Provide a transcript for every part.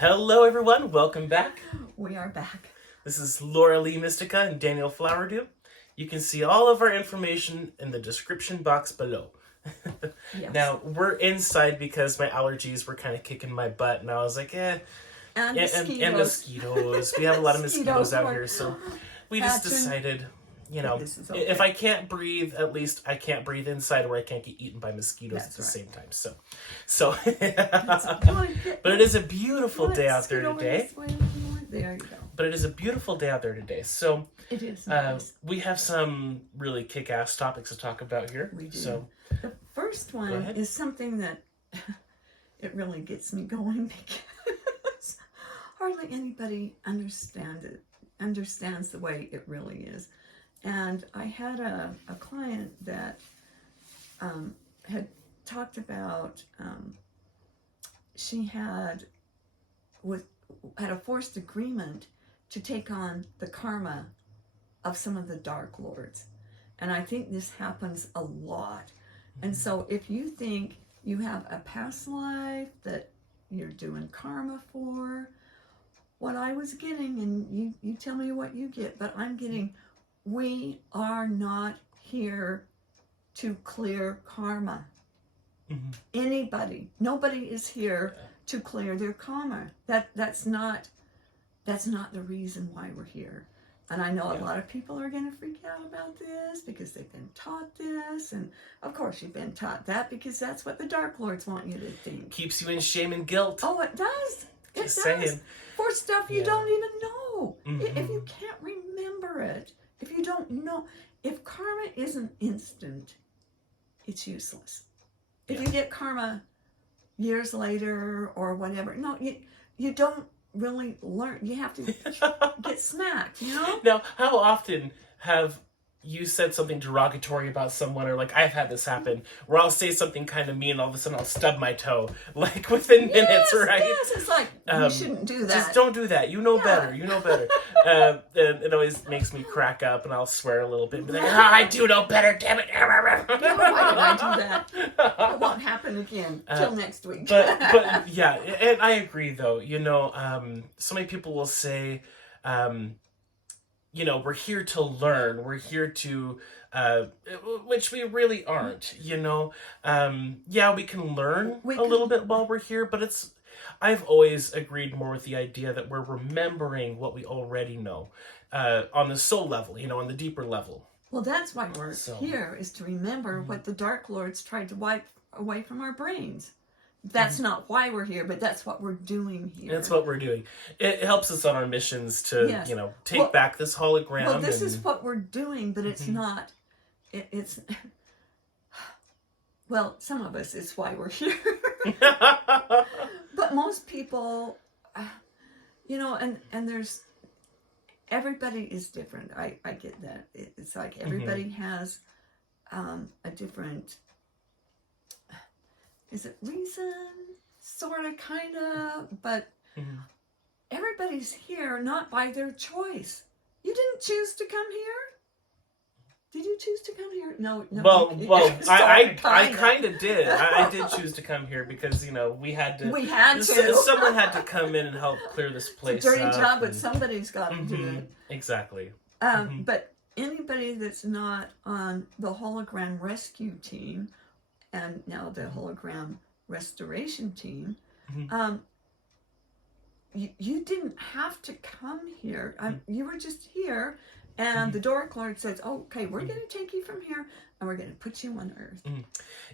Hello everyone, welcome back. We are back. This is Laura Lee Mistycah and Daniel Flowerdew. You can see all of our information in the description box below. Yes. Now, we're inside because my allergies were kind of kicking my butt, and I was like, And mosquitoes. And mosquitoes. We have a lot of mosquitoes out Mosquitoes. here, so we just decided, you know, Okay. if I can't breathe, at least I can't breathe inside where I can't get eaten by mosquitoes That's at the right. same time. So But but it is a beautiful day out there today. There you go. But it is a beautiful day out there today. So It is nice. we have some really kick-ass topics to talk about here. We do. So The first one ahead. is something that it really gets me going because hardly anybody understands the way it really is. And I had a client that had talked about she had a forced agreement to take on the karma of some of the Dark Lords. And I think this happens a lot. And so if you think you have a past life that you're doing karma for, what I was getting, and you tell me what you get, but I'm getting, we are not here to clear karma. Anybody, nobody is here to clear their karma. That's not the reason why we're here. And I know a lot of people are going to freak out about this because they've been taught this. And of course you've been taught that because that's what the Dark Lords want you to think. Keeps you in shame and guilt. Oh, it does. It Just does. saying. For stuff you don't even know. Mhm. If you can't remember it, if you don't know, if karma isn't instant, it's useless. If you get karma years later or whatever, no, you don't really learn. You have to get smacked, you know? Now, how often have you said something derogatory about someone, or like I've had this happen, where I'll say something kind of mean and all of a sudden I'll stub my toe, like within minutes, right? Yes, it's like, you shouldn't do that. Just don't do that. You know better. You know better. And it always makes me crack up, and I'll swear a little bit, and be like, I do know better, damn it. Why did I do that? It won't happen again till next week. but yeah, and I agree though. You know, so many people will say, you know, we're here to learn. We're here to, which we really aren't. You know, yeah, we can learn a little bit while we're here, but I've always agreed more with the idea that we're remembering what we already know, on the soul level. You know, on the deeper level. Well, that's why we're here, is to remember what the Dark Lords tried to wipe away from our brains. That's not why we're here, but that's what we're doing here. That's what we're doing. It helps us on our missions to, you know, take back this hologram. Well, this is what we're doing, but it's not, it's, well, some of us, it's why we're here. But most people, you know, and there's, everybody is different. I get that. It's like everybody has a different, is it reason? Sort of, kind of, but everybody's here not by their choice. You didn't choose to come here. Did you choose to come here? No. Well, I kind of did. I did choose to come here because, you know, we had to. Someone had to come in and help clear this place. It's a dirty job, but somebody's got to do it. Exactly. But anybody that's not on the hologram rescue team, and now the hologram restoration team, you didn't have to come here. You were just here, and the Dark Lord says, oh, okay, we're going to take you from here, and we're going to put you on Earth.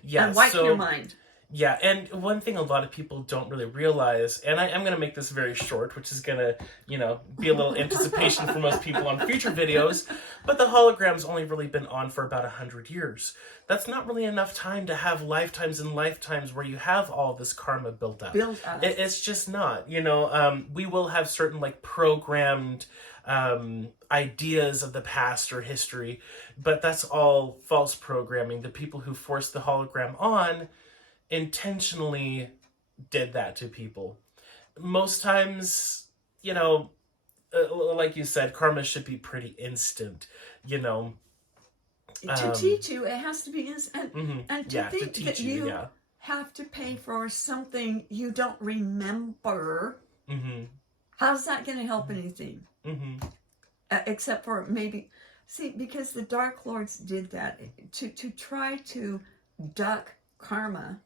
Yeah, and wipe your mind. Yeah, and one thing a lot of people don't really realize, and I'm going to make this very short, which is going to, you know, be a little anticipation for most people on future videos, but the hologram's only really been on for about 100 years. That's not really enough time to have lifetimes and lifetimes where you have all this karma built up. It's just not, you know, we will have certain, like, programmed ideas of the past or history, but that's all false programming. The people who forced the hologram on intentionally did that to people. Most times, you know, like you said, karma should be pretty instant, you know. To teach you, it has to be instant. And to think that you have to pay for something you don't remember Mm-hmm. How's that going to help anything? Mm-hmm. Except for maybe, see, because the Dark Lords did that to try to duck karma.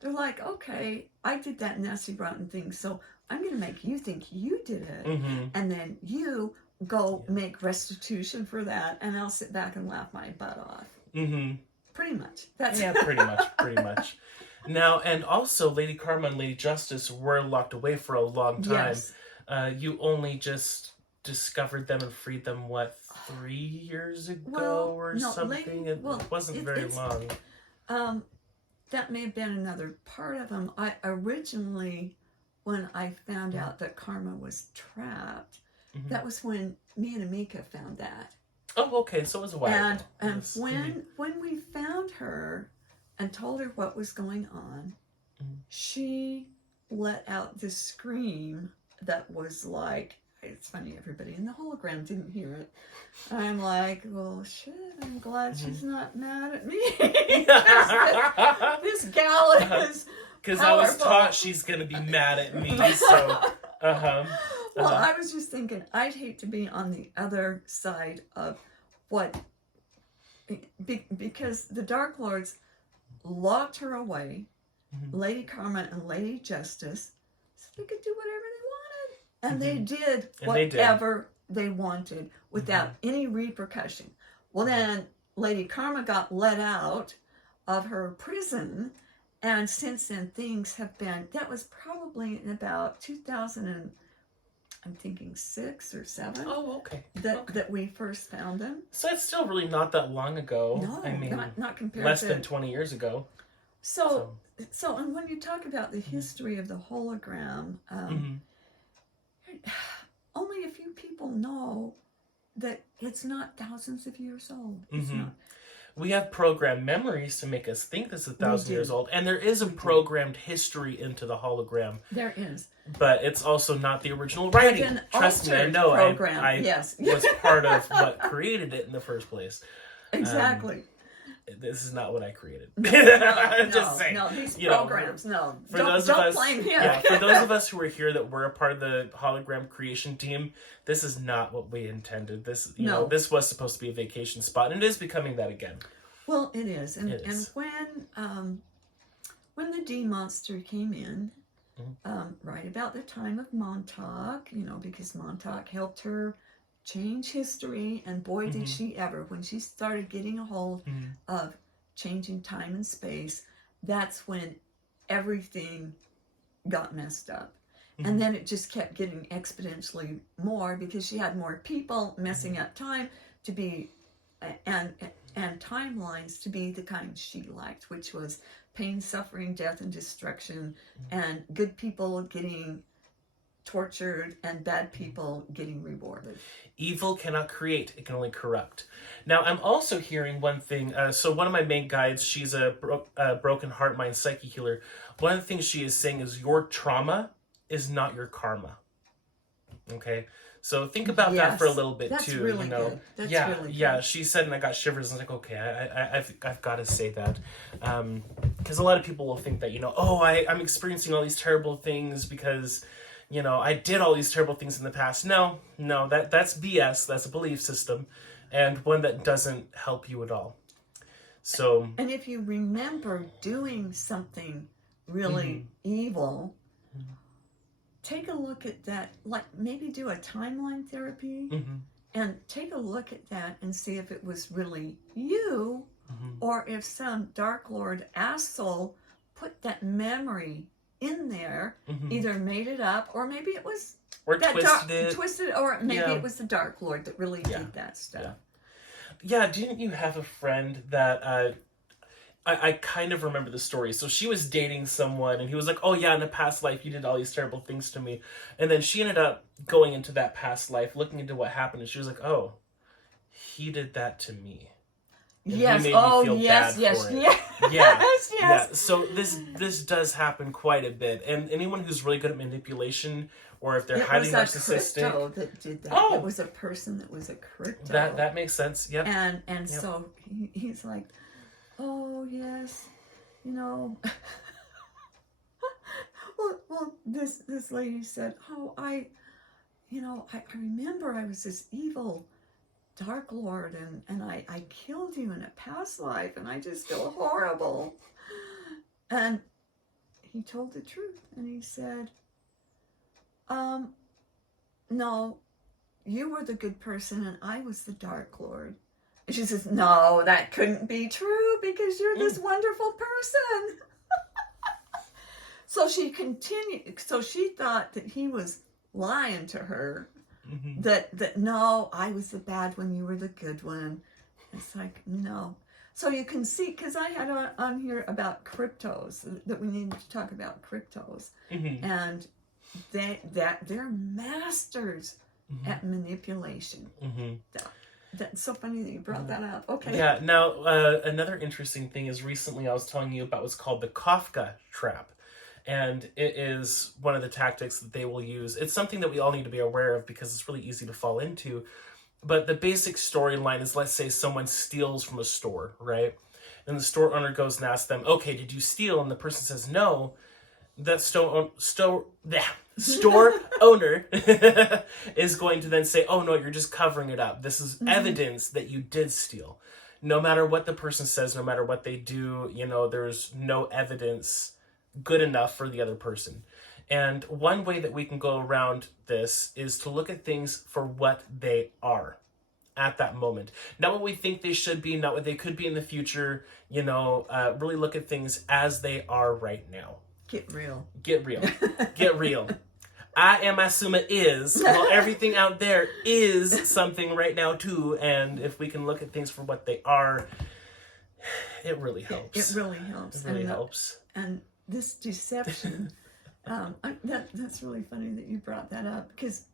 They're like, okay, I did that nasty, rotten thing, so I'm going to make you think you did it, and then you go make restitution for that, and I'll sit back and laugh my butt off. Pretty much. That's pretty much. Now, and also, Lady Karma and Lady Justice were locked away for a long time. Yes. You only just discovered them and freed them, what, 3 years ago or something? It wasn't very long. That may have been another part of them. I originally, when I found out that Karma was trapped, that was when me and Amika found that. Oh, okay, so it was a while ago. And when we found her and told her what was going on, she let out this scream that was like, it's funny, everybody in the hologram didn't hear it. I'm like, well, shit, I'm glad she's not mad at me. this gal is because I was taught she's going to be mad at me, so, Well, I was just thinking, I'd hate to be on the other side of what, because the Dark Lords locked her away, Lady Karma and Lady Justice, so they could do whatever they wanted. And they did whatever they wanted without any repercussion. Well, then Lady Karma got let out of her prison, and since then things have been, that was probably in about 2000 and, I'm thinking 6 or 7. Oh, okay. That we first found them. So it's still really not that long ago. No, I mean, not compared less to... than 20 years ago. So, and when you talk about the history of the hologram, only a few people know that it's not thousands of years old. It's not. We have programmed memories to make us think this is 1,000 years old, and there is a programmed history into the hologram. There is. But it's also not the original writing. Trust me, I know. I was part of what created it in the first place. Exactly. This is not what I created. Just saying. No, these programs, don't blame him. Yeah, for those of us who are here that were a part of the hologram creation team, this is not what we intended. This, know, this was supposed to be a vacation spot, and it is becoming that again. Well, it is. And when the D monster came in, right about the time of Montauk, because Montauk helped her change history, and boy did she ever. When she started getting a hold of changing time and space, that's when everything got messed up. And then it just kept getting exponentially more, because she had more people messing up time to be and timelines to be the kind she liked, which was pain, suffering, death, and destruction, and good people getting tortured and bad people getting rewarded. Evil cannot create, it can only corrupt. Now, I'm also hearing one thing. So one of my main guides, she's a broken heart, mind, psyche healer. One of the things she is saying is your trauma is not your karma. Okay? So think about that for a little bit too. Really good. That's really good. Yeah, she said, and I got shivers, and I was like, okay, I've got to say that. Because a lot of people will think that, I'm experiencing all these terrible things because... I did all these terrible things in the past. No, that's BS. That's a belief system, and one that doesn't help you at all. So, and if you remember doing something really evil, take a look at that. Like maybe do a timeline therapy, and take a look at that and see if it was really you, or if some Dark Lord asshole put that memory in there, either made it up, or maybe it was twisted, or maybe it was the Dark Lord that really did that stuff. Yeah, didn't you have a friend that I kind of remember the story. So she was dating someone, and he was like, oh yeah, in a past life you did all these terrible things to me. And then she ended up going into that past life, looking into what happened, and she was like, oh, he did that to me. And yes. Yeah. So this does happen quite a bit, and anyone who's really good at manipulation, or if they're highly narcissistic, it was a crypto that did that. It was a person that was a crypto. That makes sense. Yep. And so he's like, oh yes, well, this lady said, "Oh, I remember I was this evil Dark Lord, and I killed you in a past life, and I just feel horrible." And he told the truth, and he said, "No, you were the good person, and I was the Dark Lord." And she says, "No, that couldn't be true, because you're this wonderful person." So she continued. So she thought that he was lying to her. Mm-hmm. That no, I was the bad one, you were the good one. It's like, no. So you can see, because I had on here about cryptos, that we needed to talk about cryptos, Mm-hmm. and they're masters at manipulation. Mm-hmm. That's so funny that you brought that up. Okay. Yeah. Now, another interesting thing is recently I was telling you about what's called the Kafka trap. And it is one of the tactics that they will use. It's something that we all need to be aware of because it's really easy to fall into. But the basic storyline is, let's say someone steals from a store, right? And the store owner goes and asks them, "Okay, did you steal?" And the person says no. That store owner is going to then say, "Oh no, you're just covering it up. This is evidence that you did steal." No matter what the person says, no matter what they do, there's no evidence good enough for the other person. And one way that we can go around this is to look at things for what they are at that moment. Not what we think they should be, not what they could be in the future, really look at things as they are right now. Get real. Get real. Get real. I am Asuma is, well, everything out there is something right now too, and if we can look at things for what they are, it really helps. It really helps. It really helps. And this deception, that's really funny that you brought that up, because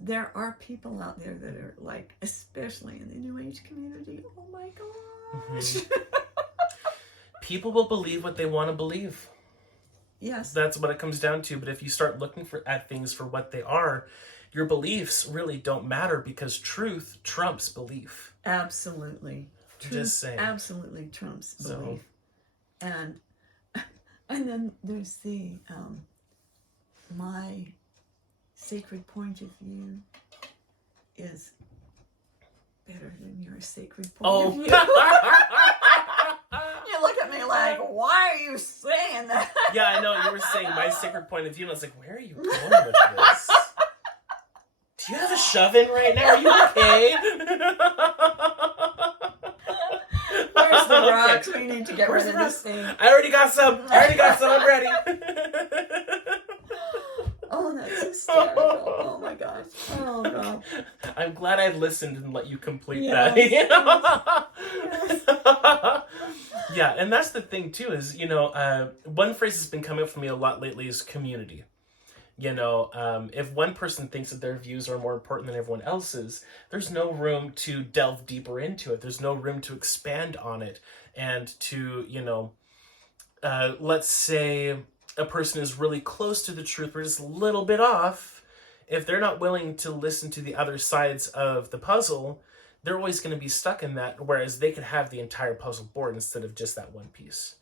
there are people out there that are like, especially in the New Age community, oh my gosh. People will believe what they want to believe. Yes. That's what it comes down to. But if you start looking at things for what they are, your beliefs really don't matter, because truth trumps belief. Absolutely. Truth Just saying. Absolutely trumps belief. And then there's the my sacred point of view is better than your sacred point of view. You look at me like, why are you saying that? Yeah, I know. You were saying my sacred point of view, and I was like, where are you going with this? Do you have a shove-in right now? Are you okay? Where's the rocks? We need to get rid of this thing. I already got some. I'm ready. Oh, that's hysterical. Oh my gosh. Oh god. I'm glad I listened and let you complete Yes. that. Yes. Yeah, and that's the thing too, is, one phrase that's been coming up for me a lot lately is community. If one person thinks that their views are more important than everyone else's, there's no room to delve deeper into it. There's no room to expand on it. And to, let's say a person is really close to the truth, but just a little bit off. If they're not willing to listen to the other sides of the puzzle, they're always going to be stuck in that, whereas they could have the entire puzzle board instead of just that one piece.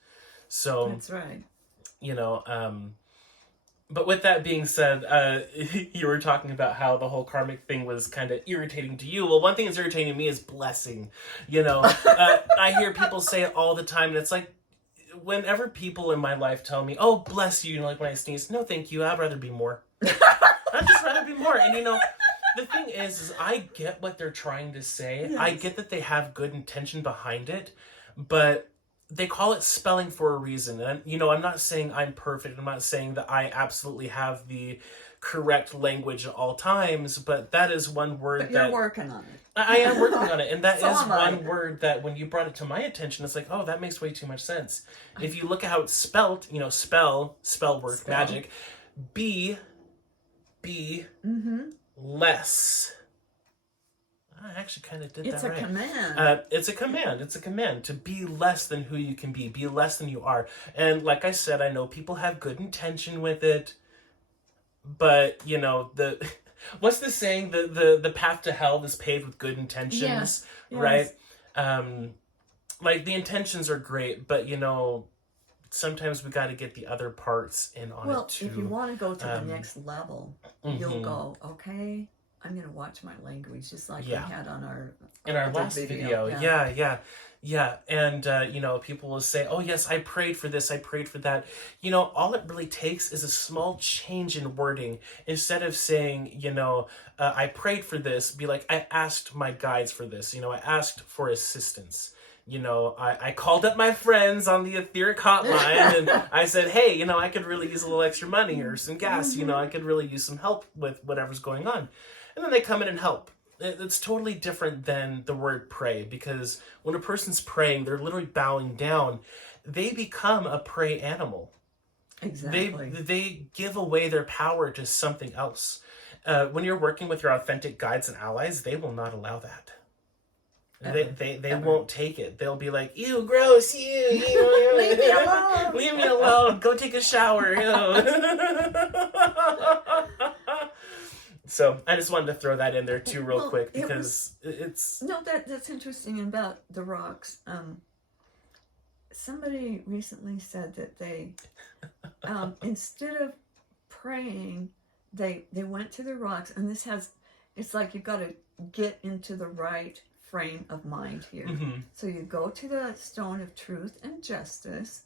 So that's right. But with that being said, you were talking about how the whole karmic thing was kind of irritating to you. Well, one thing that's irritating to me is blessing. I hear people say it all the time, and it's like, whenever people in my life tell me, "Oh, bless you," like when I sneeze, no, thank you. I'd rather be more. I'd just rather be more. And the thing is I get what they're trying to say. Yes. I get that they have good intention behind it, but they call it spelling for a reason. And, I'm not saying I'm perfect. I'm not saying that I absolutely have the correct language at all times, but that is one word but you're working on it. I am working on it. And that So is am I. one word that when you brought it to my attention, it's like, oh, that makes way too much sense. If you look at how it's spelled, spell word, magic, less. I actually kind of did that right. It's a command. It's a command to be less than who you can be less than you are. And like I said, I know people have good intention with it, but what's the saying? The path to hell is paved with good intentions, yes. right? Like the intentions are great, but sometimes we got to get the other parts in on it too. If you want to go to the next level, you'll go, okay, I'm going to watch my language, just like we had on our last video. Yeah. And, people will say, oh, yes, I prayed for this, I prayed for that. All it really takes is a small change in wording. Instead of saying, I prayed for this, be like, I asked my guides for this. I asked for assistance. I called up my friends on the etheric hotline and I said, hey, I could really use a little extra money or some gas. I could really use some help with whatever's going on. And then they come in and help. It's totally different than the word pray, because when a person's praying, they're literally bowing down. They become a prey animal. Exactly. They give away their power to something else. When you're working with your authentic guides and allies, they will not allow that. They won't take it. They'll be like, ew, gross, ew. Leave me alone. Leave me alone. Go take a shower. So I just wanted to throw that in there too real quick, because it's... No, that's interesting about the rocks. Somebody recently said that they, instead of praying, they went to the rocks, and it's like you've got to get into the right frame of mind here. Mm-hmm. So you go to the stone of truth and justice,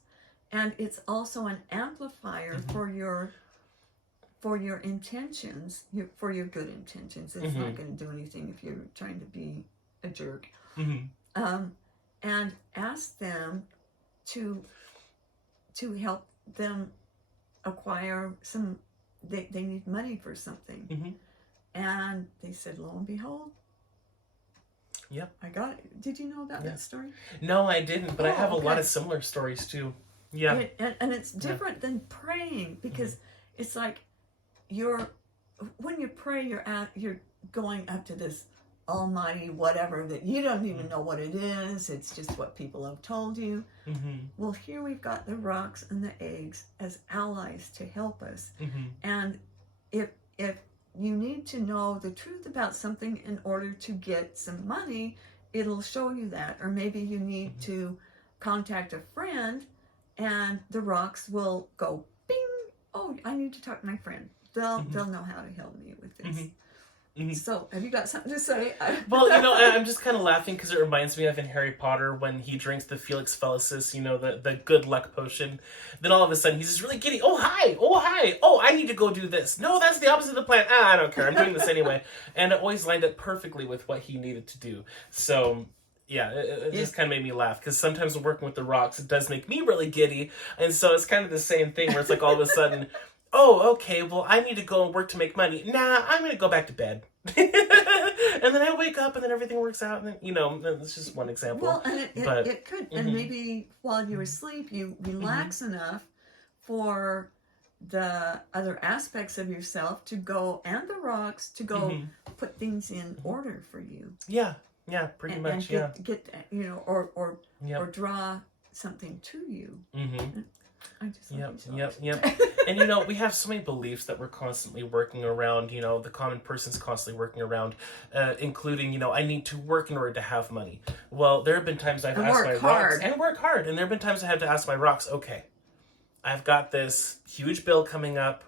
and it's also an amplifier for your intentions, for your good intentions. It's not going to do anything if you're trying to be a jerk. And ask them to help them acquire some. They need money for something, and they said, lo and behold. Yep. I got it. Did you know about that story? No, I didn't, but I have a lot of similar stories too. Yeah. And it's different than praying, because it's like when you pray, you're going up to this almighty whatever that you don't even know what it is. It's just what people have told you. Well, here we've got the rocks and the eggs as allies to help us. And if you need to know the truth about something in order to get some money, it'll show you that. Or maybe you need to contact a friend, and the rocks will go, bing, oh, I need to talk to my friend. They'll know how to help me with this. So, have you got something to say? Well, I'm just kind of laughing because it reminds me of in Harry Potter when he drinks the Felix Felicis, the good luck potion. Then all of a sudden he's just really giddy. Oh, hi. Oh, I need to go do this. No, that's the opposite of the plan. I don't care. I'm doing this anyway. And it always lined up perfectly with what he needed to do. So... yeah, it just kind of made me laugh, because sometimes when working with the rocks, it does make me really giddy. And so it's kind of the same thing where it's like all of a sudden, oh, okay, well, I need to go and work to make money. Nah, I'm going to go back to bed. And then I wake up and then everything works out. And then, that's just one example. Well, and it could, and maybe while you're asleep, you relax enough for the other aspects of yourself to go, and the rocks to go put things in order for you. Yeah, pretty much. And get or draw something to you. I just Yep. And we have so many beliefs that we're constantly working around. The common person's constantly working around, including I need to work in order to have money. Well, there have been times I've asked my rocks and work hard, and there have been times I had to ask my rocks. Okay, I've got this huge bill coming up.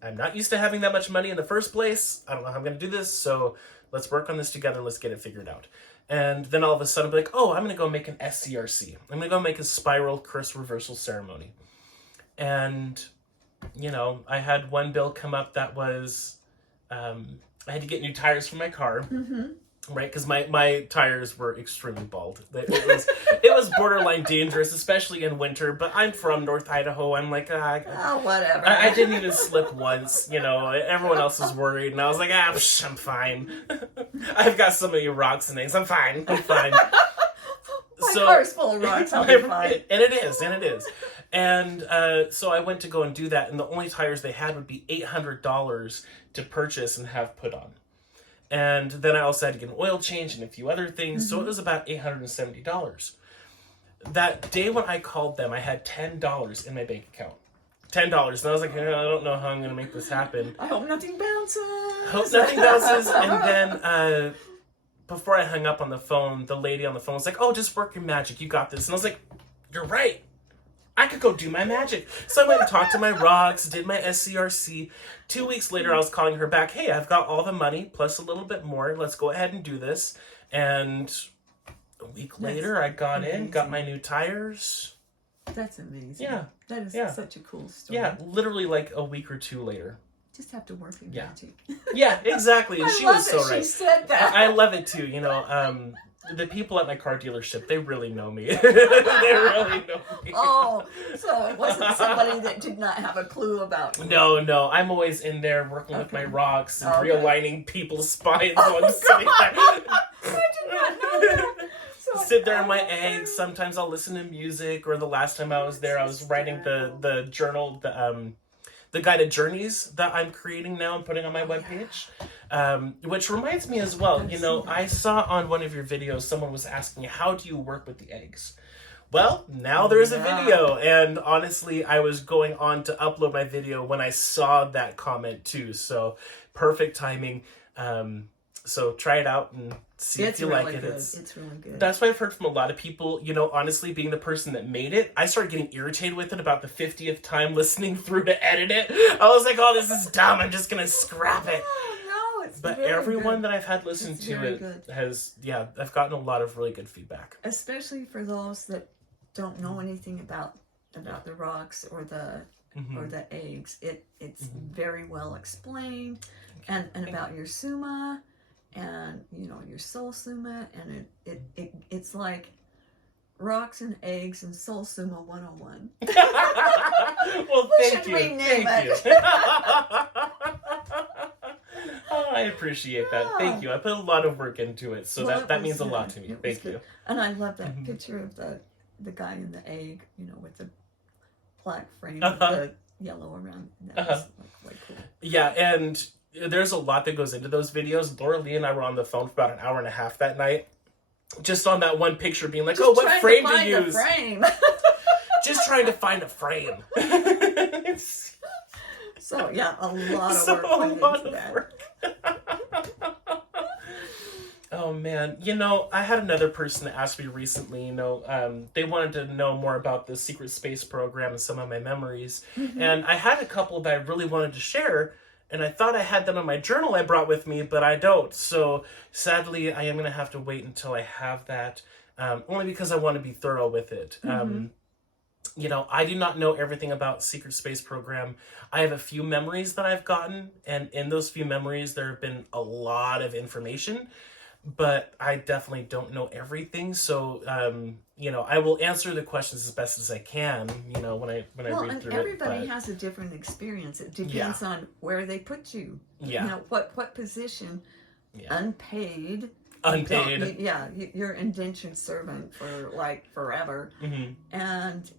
I'm not used to having that much money in the first place. I don't know how I'm going to do this, so let's work on this together and let's get it figured out. And then all of a sudden, I'll be like, oh, I'm going to go make an SCRC. I'm going to go make a spiral curse reversal ceremony. And, I had one bill come up that was, I had to get new tires for my car. Right, because my tires were extremely bald. It was borderline dangerous, especially in winter. But I'm from North Idaho. I'm like, whatever. I didn't even slip once. Everyone else is worried, and I was like, I'm fine. I've got so many rocks and things. I'm fine. My car's full of rocks. I'll be fine. And it is. And so I went to go and do that, and the only tires they had would be $800 to purchase and have put on. And then I also had to get an oil change and a few other things. So it was about $870. That day when I called them, I had $10 in my bank account. $10. And I was like, I don't know how I'm going to make this happen. I hope nothing bounces. And then before I hung up on the phone, the lady on the phone was like, oh, just work your magic. You got this. And I was like, you're right. I could go do my magic. So I went and talked to my rocks, did my SCRC. 2 weeks later, I was calling her back. Hey, I've got all the money plus a little bit more. Let's go ahead and do this. And a week later, I got in, got my new tires. That's amazing. Yeah. That is such a cool story. Yeah, literally like a week or two later. Just have to work in magic. Yeah, exactly. And she was so right. She said that. I love it too. You know, the people at my car dealership, they really know me. They really know me. Oh, so it wasn't somebody that did not have a clue about you. No. I'm always in there working with my rocks and realigning people's spines while I'm sitting there. I did not know that. So Sit there in my eggs. Sometimes I'll listen to music. Or the last time I was there, I was writing the journal, the guided journeys that I'm creating now and putting on my webpage. Which reminds me as well, you know, I saw on one of your videos, someone was asking, how do you work with the eggs? Well, now there's a video. And honestly, I was going on to upload my video when I saw that comment too. So perfect timing. So try it out and see if you like it. It's really good. That's what I've heard from a lot of people. You know, honestly, being the person that made it, I started getting irritated with it about the 50th time listening through to edit it. I was like, oh, this is dumb. I'm just going to scrap it. No, it's But very everyone good. that I've had listen to it has, I've gotten a lot of really good feedback. Especially for those that don't know anything about the rocks or the eggs. It's very well explained and about your summa and you know your soul summa, and it's like rocks and eggs and soul summa 101. Well, thank you. Rename it. Oh, I appreciate that. Thank you. I put a lot of work into it, so that means a lot to me. Thank you. And I love that picture of the guy in the egg, you know, with the black frame with the yellow around. That was quite cool. Yeah, and there's a lot that goes into those videos. Laura Lee and I were on the phone for about an hour and a half that night, just on that one picture, being like, "Oh, what frame to use?" Just trying to find a frame. So yeah, a lot of work into that. Oh man, you know, I had another person ask me recently, you know, they wanted to know more about the secret space program and some of my memories. And I had a couple that I really wanted to share, and I thought I had them in my journal I brought with me, but I don't. So sadly, I am going to have to wait until I have that, only because I want to be thorough with it. You know, I do not know everything about secret space program. I have a few memories that I've gotten, and in those few memories, there have been a lot of information. But I definitely don't know everything, so you know, I will answer the questions as best as I can. You know, when I read through it. Everybody has a different experience. It depends on where they put you. Yeah. You know, what position, unpaid. You're indentured servant for like forever, and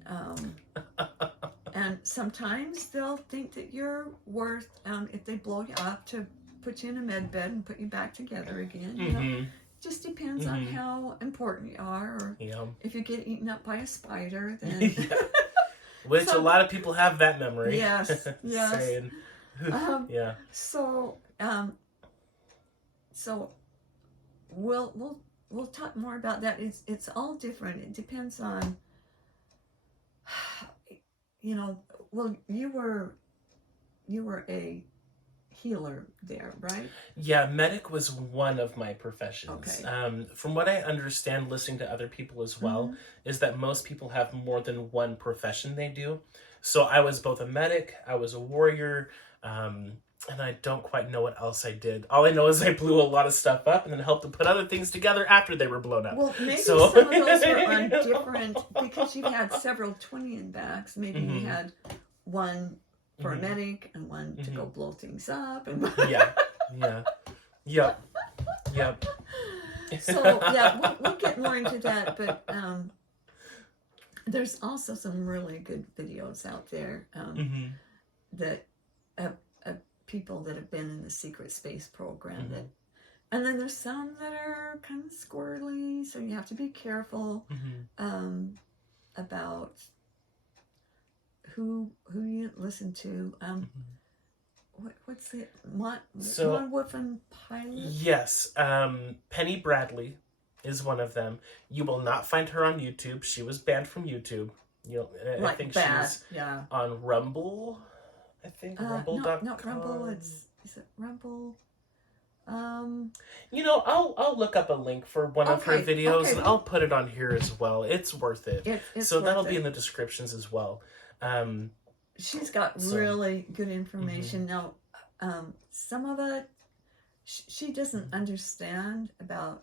and sometimes they'll think that you're worth if they blow you up to put you in a med bed and put you back together again. You know, just depends on how important you are, or if you get eaten up by a spider, then which a lot of people have that memory. Yes. Saying, So we'll talk more about that. It's all different. It depends on, you know. Well, you were a healer there, right? Yeah, medic was one of my professions. Okay. From what I understand, listening to other people as well, is that most people have more than one profession they do. So I was both a medic, I was a warrior, and I don't quite know what else I did. All I know is I blew a lot of stuff up and then helped to put other things together after they were blown up. Well, maybe some of those were on different, because you had several twinning backs. Maybe you had one for a medic and one to go blow things up. And Yep. So, we'll get more into that, but there's also some really good videos out there that people that have been in the secret space program and then there's some that are kind of squirrely, so you have to be careful about who you listen to. What's the Mon Wolfen pilot? Yes, Penny Bradley is one of them. You will not find her on YouTube. She was banned from YouTube. I like think bad. she's Yeah. on Rumble. I think Rumble.com. Not Rumble. Is it Rumble? I'll look up a link for one of her videos and I'll put it on here as well. It's worth it. So that'll be in the descriptions as well. She's got really good information. Now, some of it she doesn't understand about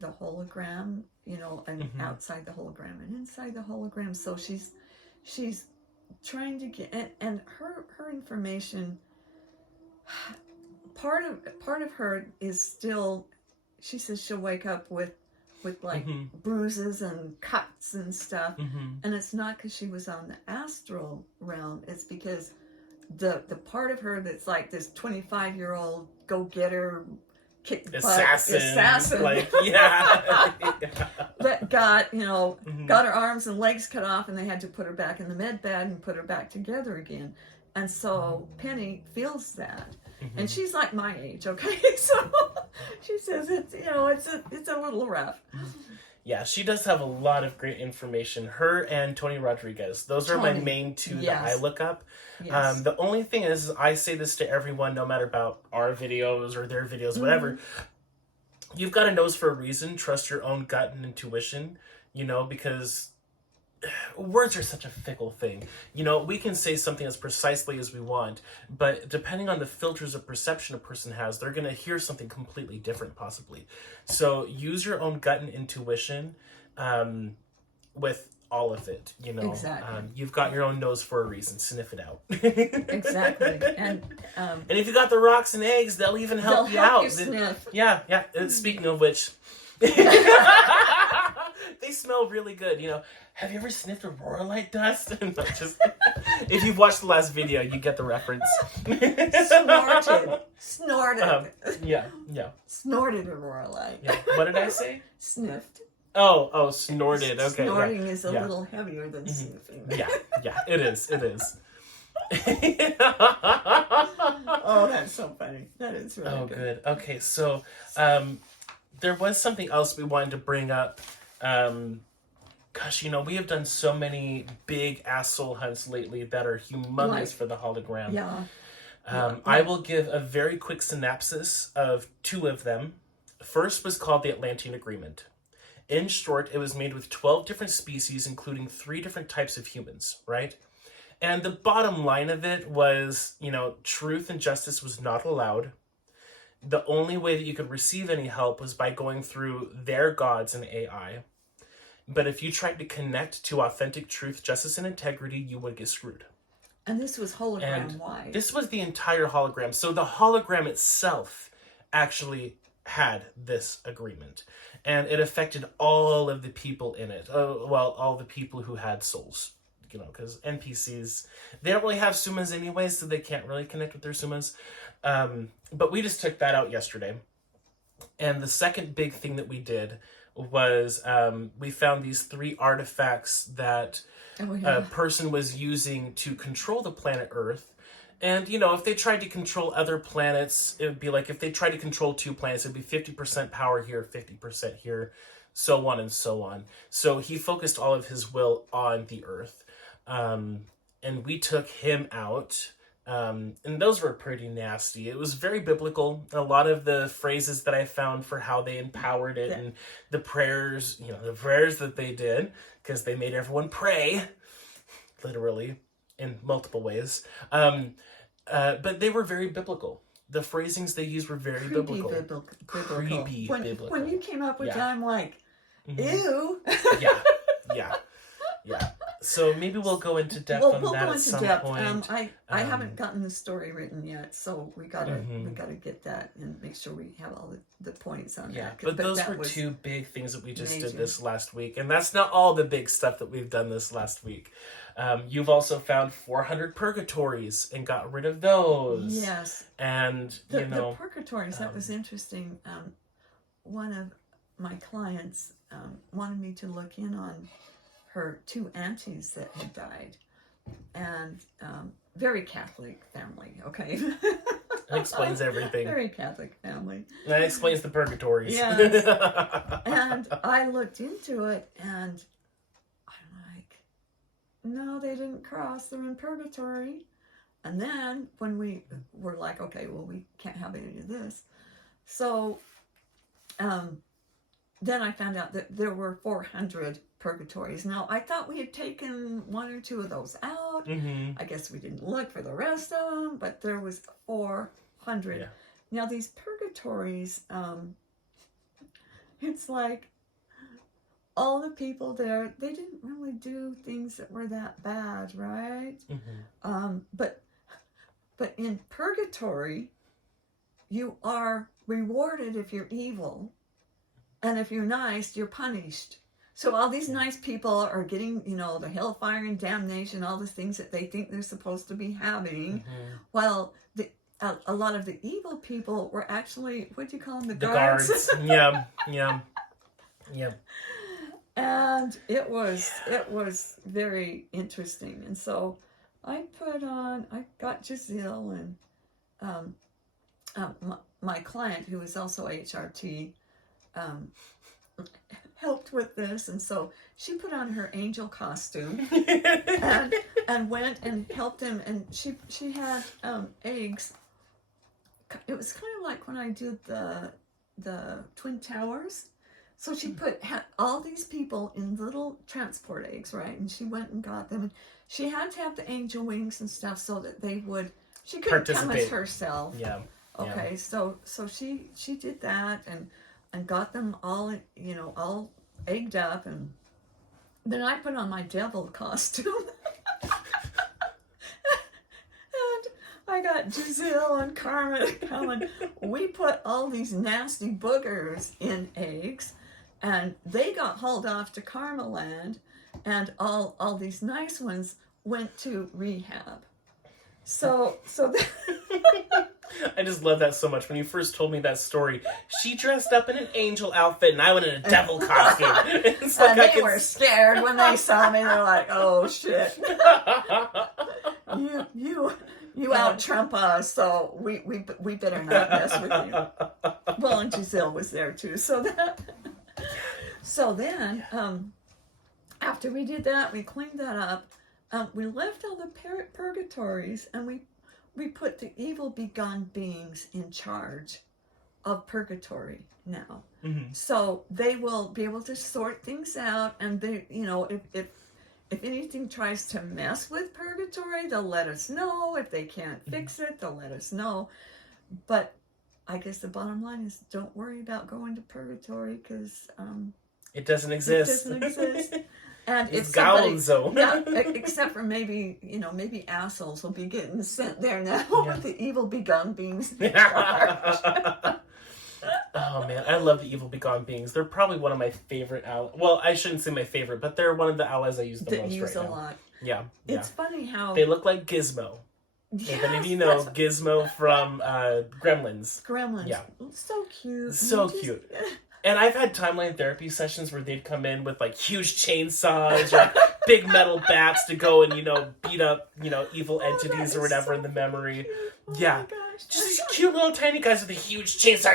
the hologram, and outside the hologram and inside the hologram. So she's trying to get, and her information, part of her is still, she says she'll wake up with like bruises and cuts and stuff, and it's not because she was on the astral realm. It's because the part of her that's like this 25-year-old go-getter, kick assassin, like yeah. that got got her arms and legs cut off, and they had to put her back in the med bed and put her back together again. And so Penny feels that, and she's like my age, okay? So she says it's a little rough. Yeah, she does have a lot of great information. Her and Tony Rodriguez, those are my main two that I look up. Yes. The only thing is, I say this to everyone, no matter about our videos or their videos, whatever. You've got a nose for a reason. Trust your own gut and intuition, because words are such a fickle thing. We can say something as precisely as we want, but depending on the filters of perception a person has, they're going to hear something completely different, possibly. So use your own gut and intuition with all of it. Exactly. You've got your own nose for a reason. Sniff it out. Exactly. And if you got the rocks and eggs, they'll even help you out. Sniff. Yeah. Speaking of which, they smell really good. Have you ever sniffed aurorite dust? If you've watched the last video, you get the reference. Snorted. Yeah. Snorted aurorite. Yeah. What did I say? Sniffed. Oh, snorted. Okay. Snorting is a little heavier than sniffing. Yeah, it is. Oh, that's so funny. That is really good. Okay, so there was something else we wanted to bring up. Gosh, we have done so many big ass soul hunts lately that are humongous for the hologram. Yeah. I will give a very quick synopsis of two of them. First was called the Atlantean Agreement. In short, it was made with 12 different species, including 3 different types of humans, right? And the bottom line of it was, truth and justice was not allowed. The only way that you could receive any help was by going through their gods and AI. But if you tried to connect to authentic truth, justice, and integrity, you would get screwed. And this was hologram-wide. This was the entire hologram. So the hologram itself actually had this agreement. And it affected all of the people in it. All the people who had souls. Because NPCs, they don't really have sumas anyway, so they can't really connect with their sumas. But we just took that out yesterday. And the second big thing that we did was we found these 3 artifacts that a person was using to control the planet Earth. And, if they tried to control other planets, it would be like if they tried to control 2 planets, it would be 50% power here, 50% here, so on and so on. So he focused all of his will on the Earth. And we took him out. And those were pretty nasty. It was very biblical. A lot of the phrases that I found for how they empowered it and the prayers, the prayers that they did, because they made everyone pray, literally, in multiple ways. But they were very biblical. The phrasings they used were very biblical. Creepy biblical. When you came up with that, I'm like, ew. Yeah. So maybe we'll go into depth on that at some point. I haven't gotten the story written yet, so we gotta get that and make sure we have all the points on that. But those were 2 big things that we just did this last week, and that's not all the big stuff that we've done this last week. You've also found 400 purgatories and got rid of those. Yes. And the purgatories, that was interesting. One of my clients wanted me to look in on her 2 aunties that had died, and very Catholic family. Okay, that explains everything. Very Catholic family. That explains the purgatories. Yes. And I looked into it, and I'm like, no, they didn't cross. They're in purgatory. And then when we were like, okay, well, we can't have any of this. So then I found out that there were 400 purgatories. Now, I thought we had taken 1 or 2 of those out. Mm-hmm. I guess we didn't look for the rest of them, but there was 400. Yeah. Now, these purgatories, it's like all the people there, they didn't really do things that were that bad, right? Mm-hmm. But in purgatory, you are rewarded if you're evil, and if you're nice, you're punished. So all these nice people are getting, the hellfire and damnation, all the things that they think they're supposed to be having, while a lot of the evil people were actually, what do you call them, the guards? Yeah. And it was very interesting. And so I got Giselle and my client, who was also HRT, helped with this. And so she put on her angel costume and went and helped him. And she had eggs. It was kind of like when I did the Twin Towers. So she had all these people in little transport eggs, right? And she went and got them. And she had to have the angel wings and stuff so that she couldn't come as herself. Yeah. Okay, so she did that and got them all, all egged up. And then I put on my devil costume. I got Giselle and Carmen coming. We put all these nasty boogers in eggs, and they got hauled off to Karma Land, and all these nice ones went to rehab. So I just love that so much. When you first told me that story, she dressed up in an angel outfit, and I went in a devil costume. It's like and they were scared when they saw me. They're like, "Oh shit, you out Trump us, so we better not mess with you." Well, and Giselle was there too. So then after we did that, we cleaned that up. We left all the purgatories, and we put the evil begun beings in charge of purgatory now. Mm-hmm. So they will be able to sort things out, and they, if anything tries to mess with purgatory, they'll let us know. If they can't fix it, they'll let us know. But I guess the bottom line is, don't worry about going to purgatory, because it doesn't exist. It doesn't exist. And it's Gonzo. Yeah, except for maybe assholes will be getting sent there now with the evil begun beings in charge. Oh man, I love the evil begone beings. They're probably one of my favorite allies. Well, I shouldn't say my favorite, but they're one of the allies I use the most right now. A lot. Yeah. It's funny how they look like Gizmo. Yes, if any of you know Gizmo from Gremlins. Gremlins. Yeah. So cute. So cute. And I've had timeline therapy sessions where they'd come in with like huge chainsaws or big metal bats to go and, beat up, evil entities or whatever in the memory. Yeah. My gosh. Just these cute little tiny guys with a huge chainsaw.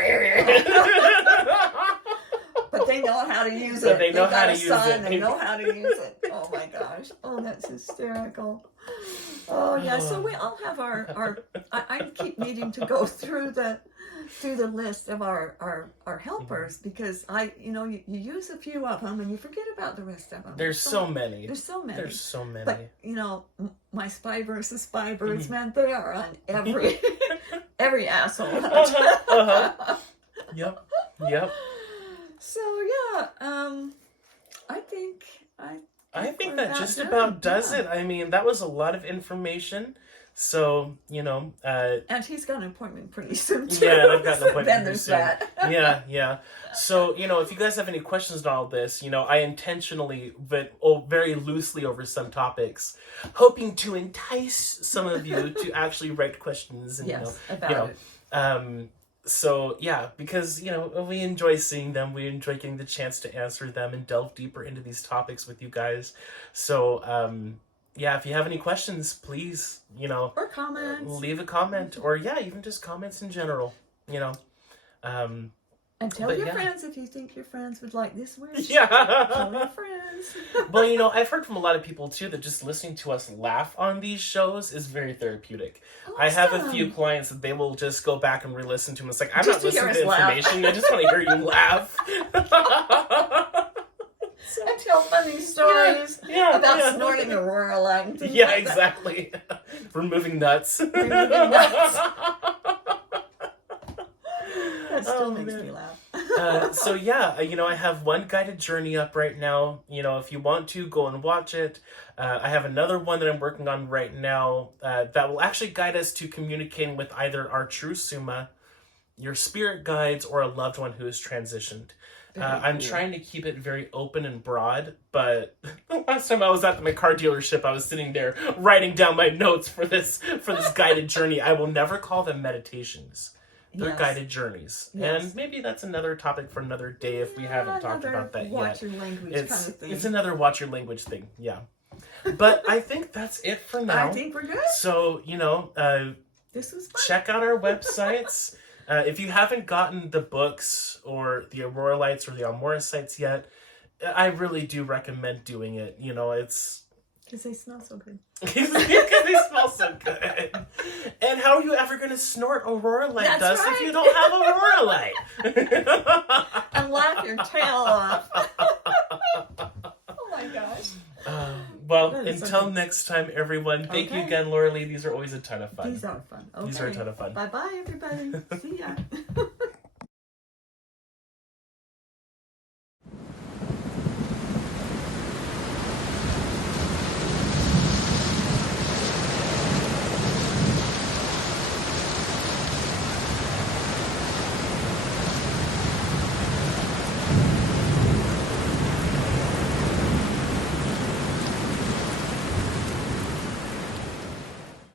But they know how to use it. They know how to use it. They know how to use it. Oh my gosh. Oh, that's hysterical. Oh yeah. So we all have our I keep needing to go through the list of our helpers, because you use a few of them and you forget about the rest of them. There's so many. There's so many. But my spy versus spy birds, man, they are on every asshole. Yep. So yeah, I think that just about does it. I mean, that was a lot of information. So, and he's got an appointment pretty soon, too. Yeah, I've got an appointment then there's soon. that. Yeah. So, if you guys have any questions on all this, I intentionally, but very loosely over some topics, hoping to entice some of you to actually write questions. And, about it. So, yeah, because, we enjoy seeing them. We enjoy getting the chance to answer them and delve deeper into these topics with you guys. So, yeah, if you have any questions, please, or comments, leave a comment, or even just comments in general, And tell But your yeah. friends if you think your friends would like this wish. Yeah. Tell your friends. Well, you know, I've heard from a lot of people too that just listening to us laugh on these shows is very therapeutic. I have a few Awesome. clients that they will just go back and re-listen to them. It's like, I'm Just not to hear listening to us laugh. information. I just want to hear you laugh. And tell funny stories about snorting Auroralite and things Yeah, like that. exactly. Removing nuts. Removing nuts. That still Oh, makes man. me laugh. So yeah, you know, I have one guided journey up right now. You know, if you want to, go and watch it. I have another one that I'm working on right now that will actually guide us to communicating with either our true Suma, your spirit guides, or a loved one who has transitioned. I'm trying to keep it very open and broad, but the last time I was at my car dealership, I was sitting there writing down my notes for this guided journey. I will never call them meditations. They're Yes. guided journeys. Yes. And maybe that's another topic for another day if we haven't talked Another about that watch yet. your language It's, kind of thing. it's another watch your language thing, yeah. But I think that's it for now. I think we're good. So, you know, This was fun. check out our websites. If you haven't gotten the books or the Auroralites or the Aulmauracites yet, I really do recommend doing it. You know, it's... Because they smell so good. Because they smell so good. And how are you ever going to snort Auroralite That's dust right. if you don't have Auroralite? And laugh your tail off. Oh my gosh. Well, That is so until good. next time, everyone. Thank you Okay. again, Laura Lee. These are always a ton of fun. These are fun. Okay. These are a ton of fun. Bye-bye, everybody. See ya.